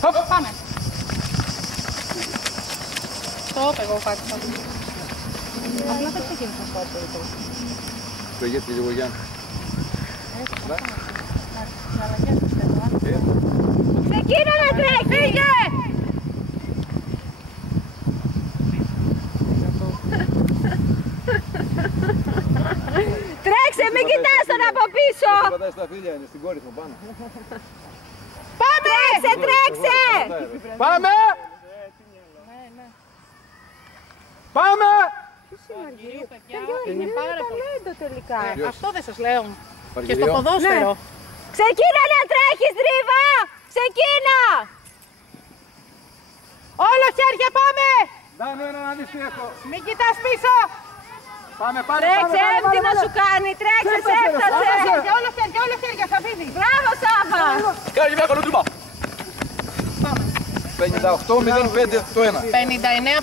Πάμε. Στοπ, εγώ πάτησα. Απλά δεν ξεκίνησα στο αυτό. Το ηγέτη λίγο Γιάννη. Ξεκίνα να τρέχει, φύγε! Τρέξε, μην κοιτάς τον από πίσω! Πατάει στα φίλια, είναι στην κόρη του πάνω. Πάμε! Τρέξε, τρέξε! Πάμε! Πάμε! Είναι πάρα πολύ τελικά. Ποιος? Αυτό δεν σας λέω. Και Παργυρίο. στο ποδόσφαιρο. Ξεκίνα να τρέχεις, Δρίβα! Ξεκίνα! Όλο χέρια πάμε! Δάνω έναν αντίστοιχο. Μην κοιτάς πίσω! Πάμε, πάμε, Τρέξε, τι να σου κάνει, τρέξε, σε έφτασε! Όλο χέρια, Σαββίδη! Μπράβο, Σάβα! Κάνει μια κολοτρύπα. 58-05 το 1. 59